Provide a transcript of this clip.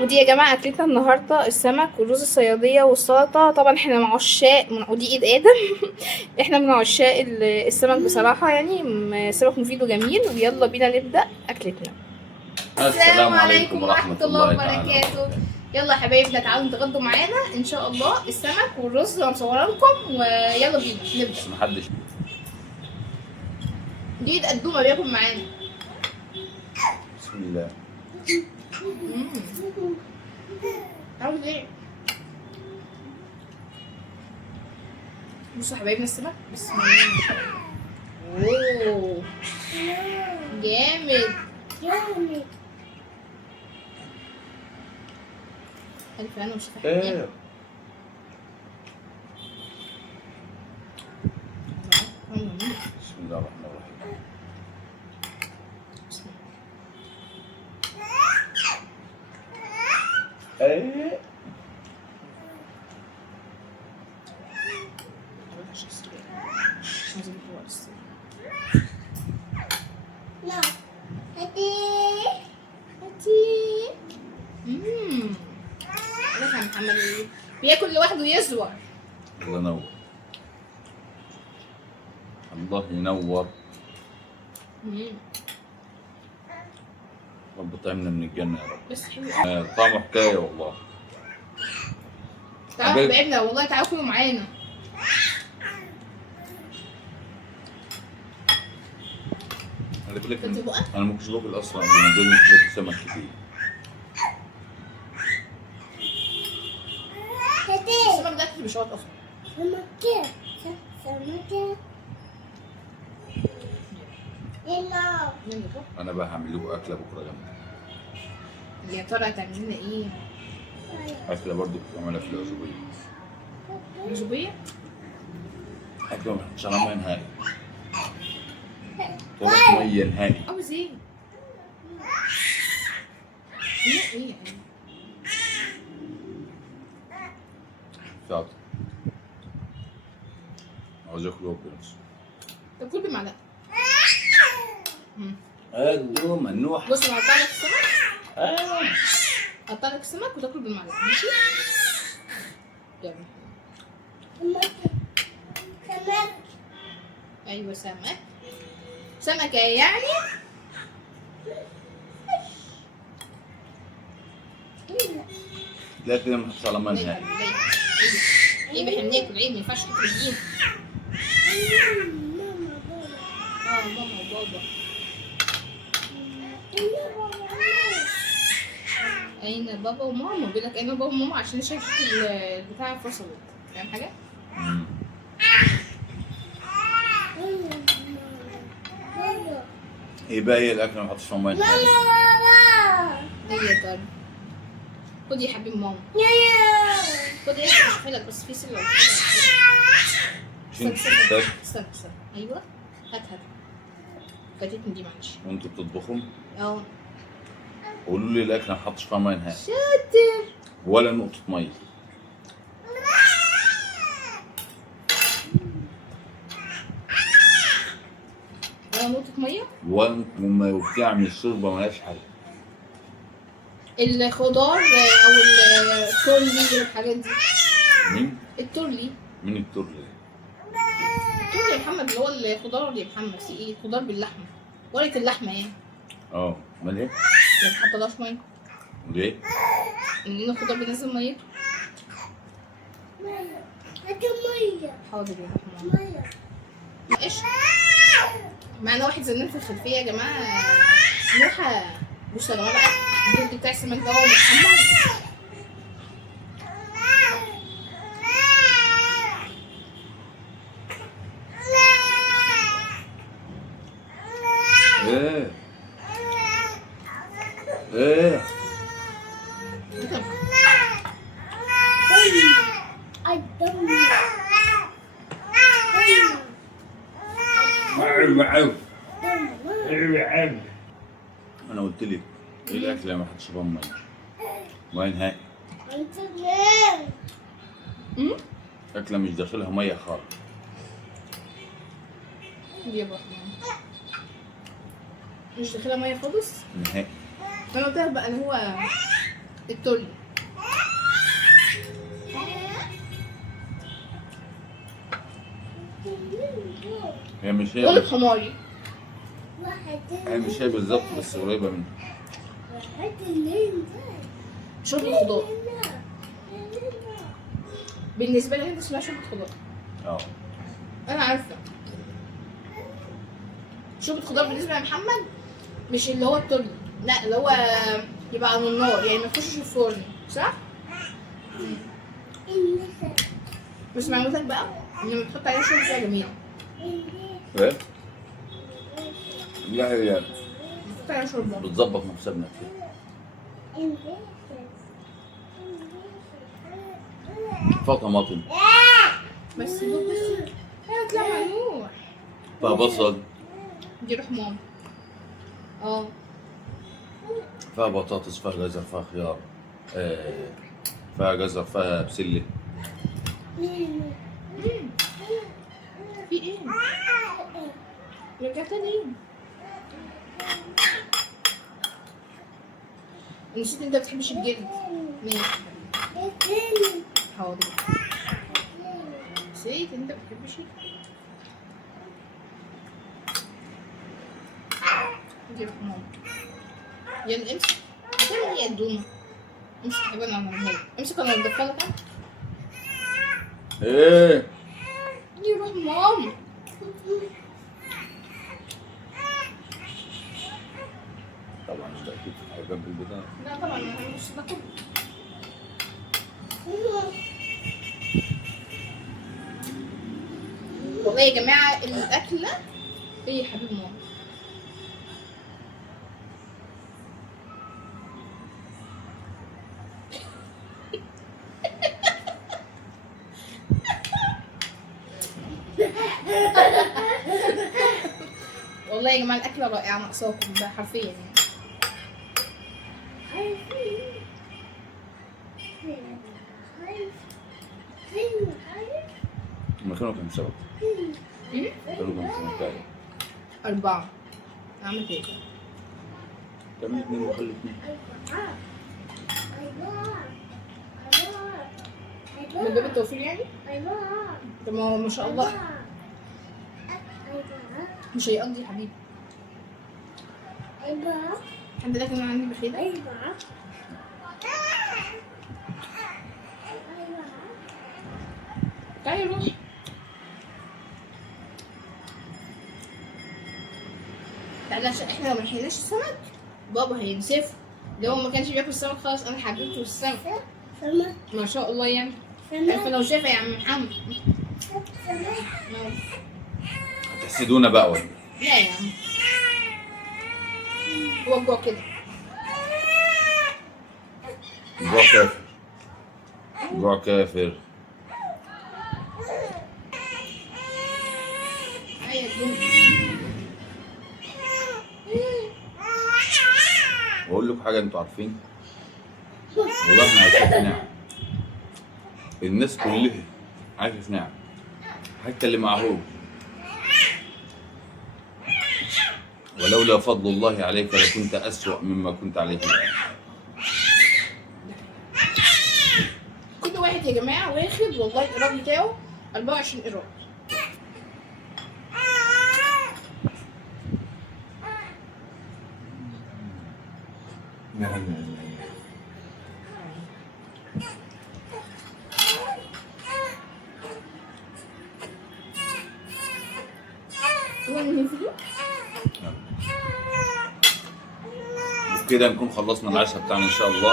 ودي يا جماعة أكلتنا النهاردة، السمك والرز الصيادية والسلطة. طبعا احنا من عشاق، من ودي ايد آدم احنا من عشاق السمك بصراحة، يعني سمك مفيد وجميل. ويلا بينا نبدأ أكلتنا. السلام عليكم ورحمة الله وبركاته. يلا يا حبايبنا تعالوا نتغدوا معانا ان شاء الله. السمك والرز هنصورها لكم، ويلا بينا نبدأ. بس محدش. دي قدومة بياكل معانا. بسم الله. عاوز ايه؟ بصوا يا حبايبنا السمك، بسم الله ما شاء الله. اوه جامد. ألف هنا وشفا حبيبي. بسم الله الرحمن الرحيم. ايه لا هاتي. عارف يا محمد بياكل لوحده يزور. الله ينور، الله ينور. رب طعمنا من الجنة يا رب. بس حلو. طعمه حكاية والله. تعالوا حبايبنا والله، تعالوا كلوا معانا. انا بقول لك انا ما كنتش باكل اصلا قبل ما انزل، مش باكل سمك كتير. السمك ده اكل بشوط اصلا. سمكة انا بقى هعمل لكم اكله بكره جامده. يا ترى هتعمل لنا ايه؟ اكله برضه كنت بعملها في العزوبيه. عزوبية؟ اكله ما حطش على ميه نهائي. طبخ ميه نهائي. عاوز ايه؟ ايه؟ فعلا عاوز اكل هو بنفسه. طب كل بمعلقة. قدوم النوح. بص انا هقطع لك السمك. هقطع لك السمك وتاكله بالمعلقة، ماشي؟ يلا. سمك. ايوه سمك. سمكة يعني. لا كده ما حطش على ميه نهائي. ايه احنا بناكل عيب، ما ينفعش تاكل بايدينا. ماما وبابا. اين بابا وماما؟ بيقول لك اين بابا وماما عشان شاشة البتاع فصلت. فاهم حاجة؟ ايه بقى هي الاكله ما حطش على ميه نهائي؟ هي طيب. خد يا حبيب ماما. خد ايه مش لك، بس في سلة. استنى. ايوه هات. فاتتني دي معلش. وانتوا بتطبخوا؟ اه. قولوا لي الاكله ما حطش فيها ميه نهائي. شاطر. ولا نقطه ميه. ولا نقطة مية؟ وبتعمل شوربه ملهاش حل. الخضار او التورلي والحاجات دي. مين؟ التورلي. مين التورلي؟ التورلي يا محمد اللي هو الخضار اللي يا محمد في ايه؟ خضار باللحمة، ورقة اللحمة يعني. امال ايه؟ ما تحطلهاش مية. ليه؟ لأن الخضار بينزل مية. حاضر يا محمد. ايش؟ معنا واحد زنان في الخلفية يا جماعة. نوحة. بصوا يا جماعة بقى، البنت بتاع السمك ده هو محمد. ايه انا قلت لك ايه الاكل اللي ما حطش فيها ميه نهائي؟ اكله مش داخلها ميه خالص. مش داخلها ميه خالص نهائي. انا قلت لك بقى اللي هو التورلي. هي مش قول هي الحماري. هي مش هي بالظبط بس قريبة منها. شوربة خضار. بالنسبة لي انت اسمها شوربة خضار. اه انا عارفة. شوربة خضار بالنسبة لمحمد مش اللي هو التورلي، لا اللي هو يبقى على النار، يعني ما يخشش الفرن، صح؟ بس معلوماتك بقى لما بتحط عليها شوربة جميلة. ايه؟ لا هي بتحط عليها شوربة. بتظبط نفسها بنفسها. فيها طماطم، بس دوب بس هتطلع ممنوع. فيها بصل، دي روح ماما. اه فيها بطاطس، فيها جزر، فيها خيار، فيها جزر، فيها بسلة. في ايه؟ رجعت ليه؟ نسيت انت بتحبش الجلد. ماشي حاضر. نسيت انت بتحبش الجلد. دي روح ماما. يلا امسك. هتعمل ايه يا دومة؟ امسك حاجة انا هعملها لك. امسك انا هنضفها لك. ايه؟ دي روح ماما. طبعا مش ده اكيد في حاجة جنب البتاع. لا طبعا انا هعمل نص ده كله. والله يا جماعة الأكلة هي حبيب ماما. والله يا جماعة الأكلة رائعة ناقصاكم ده حرفيا يعني. هما كانوا كام سوا؟ كانوا كام سنة بتاعي؟ 4. أعمل ايه؟ تعمل 2 وخلي 2. من باب التوفير يعني؟ طب ما هو ما شاء الله مش هيقضي يا حبيبي. الحمد لله كمان عندي بخيلة. تعالي روح. تعالى عشان احنا لو ملحقناش السمك بابا هينسف. لو ما كانش بياكل السمك خلاص انا حبيبته السمك. ما شاء الله يعني. عارفه لو شافه يا عم محمد. هتحسدونا بقى ولا؟ لا يا عم هو جوع كده. جوع كافر. جوع كافر. ايوه جوع. واقول لكم حاجه انتوا عارفين، والله احنا عايشين في نعم. الناس كلها عايشه في نعم، حتى اللي معهوش. ولولا فضل الله عليك لكنت اسوأ مما كنت عليه الان. كل واحد يا جماعه واخد والله الايراد بتاعه 24 ايراد. وبكده نكون خلصنا العشاء بتاعنا ان شاء الله.